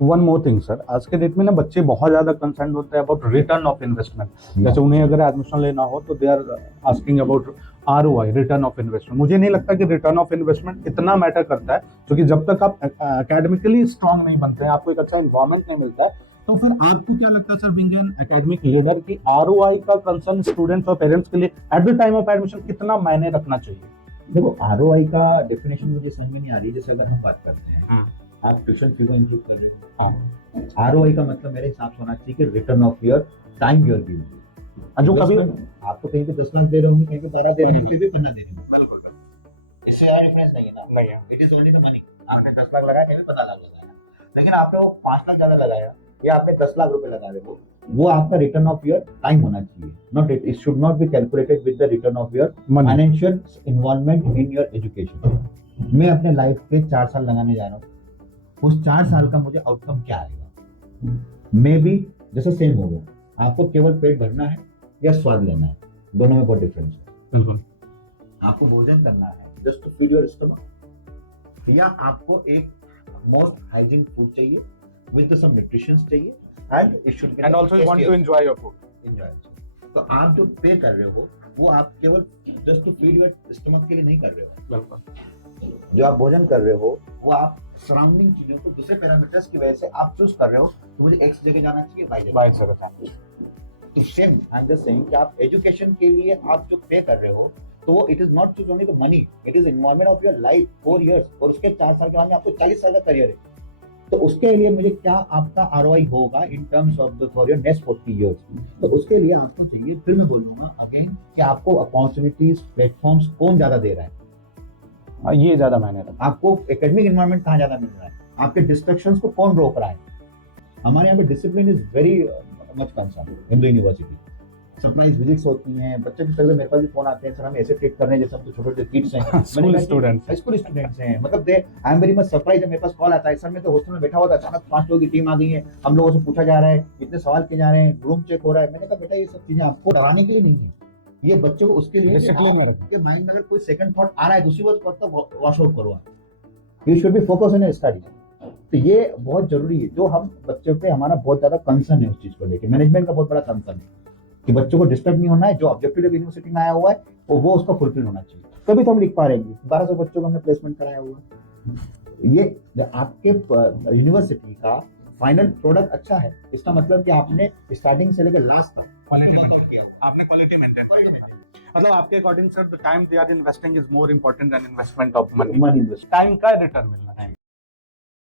One more thing sir, आज के date में ना बच्चे बहुत ज्यादा कंसर्न होते हैं अबाउट रिटर्न ऑफ इन्वेस्टमेंट। जैसे उन्हें अगर एडमिशन लेना हो तो they are asking about ROI, return of investment. मुझे नहीं लगता कि रिटर्न ऑफ इन्वेस्टमेंट इतना मैटर करता है, क्योंकि जब तक आप एकेडमिकली स्ट्रांग नहीं बनते हैं, आपको एक अच्छा इन्वायरमेंट नहीं मिलता है, तो फिर आपको क्या लगता है sir, being an academic leader, की ROI का कंसर्न स्टूडेंट्स और पेरेंट्स के लिए at the time of admission कितना मायने रखना चाहिए? देखो, आरओआई का डेफिनेशन मुझे समझ में नहीं आ रही। जैसे अगर हम बात करते हैं, आप ट्यूशन फीस इंक्लूड कर रहे हो, आरओआई का मतलब मेरे हिसाब से होना चाहिए कि return of your time you're giving. जो कभी आपको कहीं पे 10 लाख दे रहे होंगे, कहीं पे 12 दे रहे होंगे, कहीं पे 15 दे रहे होंगे, बिल्कुल इससे ज्यादा डिफरेंस नहीं है ना। नहीं है। It is only the money. आपने 10 लाख लगाया, कहीं पे 15 लाख लगाया, लेकिन आपने वो 5 लाख ज्यादा लगाया या आपने 10 लाख रुपए लगा रहे हो, वो आपका रिटर्न ऑफ योर टाइम होना चाहिए। Not it should not be calculated with the return of your financial involvement in your education. मैं अपने लाइफ के 4 साल लगाने जा रहा हूँ, उस 4 साल का मुझे आउटकम क्या आएगा? मे बी जैसे सेम हो गया, आपको केवल पेट भरना है या स्वाद लेना है, दोनों में बहुत डिफरेंस है। बिल्कुल। आपको भोजन करना है just to feed your stomach, या आपको एक मोस्ट हाइजीन फूड चाहिए विद सम न्यूट्रिशंस चाहिए, and it should be and also you want to enjoy your food. Enjoy. तो आप जो पे कर रहे हो, वो आप केवल just to feed your stomach के लिए नहीं कर रहे हो। बिल्कुल। जो आप भोजन कर रहे हो, वो आप सराउंडिंग चीजों को, दूसरे पैरामीटर्स की वजह से आप चूज कर रहे हो कि मुझे एक्स जगह जाना चाहिए, वाई जगह। तो same I am just saying कि आप एजुकेशन के लिए आप जो पे कर रहे हो, तो it is not just only the money, it is involvement of your life 4 years, और उसके 4 साल के बाद में आपको 40 साल का करियर है। तो उसके लिए मुझे क्या आपका आरओआई होगा in terms of the for your next 40 years. तो उसके लिए आपको चाहिए, फिर मैं बोलूंगा अगेन, कि आपको अपॉर्चुनिटीज, प्लेटफॉर्म्स कौन ज्यादा दे रहा है, ये ज्यादा मायने रखता है। आपको एकेडमिक एनवायरनमेंट कहाँ ज्यादा मिल रहा है, आपके डिस्ट्रैक्शंस को कौन रोक रहा है। हमारे यहाँ पे discipline is very much concern in the university. Surprise visits होती हैं, बच्चे भी कभी मेरे पास भी फोन आते हैं, सर हम ऐसे ट्रीट कर रहे हैं जैसे हम तो छोटे-छोटे किड्स हैं, स्कूल स्टूडेंट्स हैं। मतलब they I am very much surprise. मेरे पास कॉल आता है, सर मैं तो हॉस्टल में बैठा हुआ था, अचानक 5 लोगों की टीम आ गई है, हम लोगों से पूछा जा रहा है, इतने सवाल किए जा रहे हैं, रूम चेक हो रहा है। मैंने कहा बेटा, ये सब चीजें आपको डराने के लिए नहीं है, ये बच्चों को उसके लिए डिसिप्लिन में रखना। कि माइंड में अगर कोई सेकंड थॉट आ रहा है, दूसरी बात तो वॉश आउट करो आप। You should be focus in study. तो ये बहुत जरूरी है, जो हम बच्चों पे हमारा बहुत ज्यादा कंसर्न है उस चीज को लेकर। मैनेजमेंट का बहुत बड़ा कंसर्न है कि बच्चों को डिस्टर्ब नहीं होना है, जो ऑब्जेक्टिव यूनिवर्सिटी में आया हुआ है वो उसका फुलफिल होना चाहिए। तभी तो हम लिख पा रहे हैं। 1200 बच्चों को हमने प्लेसमेंट कराया हुआ है। ये आपके यूनिवर्सिटी का फाइनल प्रोडक्ट अच्छा है, इसका मतलब कि आपने स्टार्टिंग से लेकर लास्ट तक क्वालिटी मेंटेन किया। मतलब आपके according sir, the time they are investing is more important than investment of money. Time का रिटर्न मिलना है।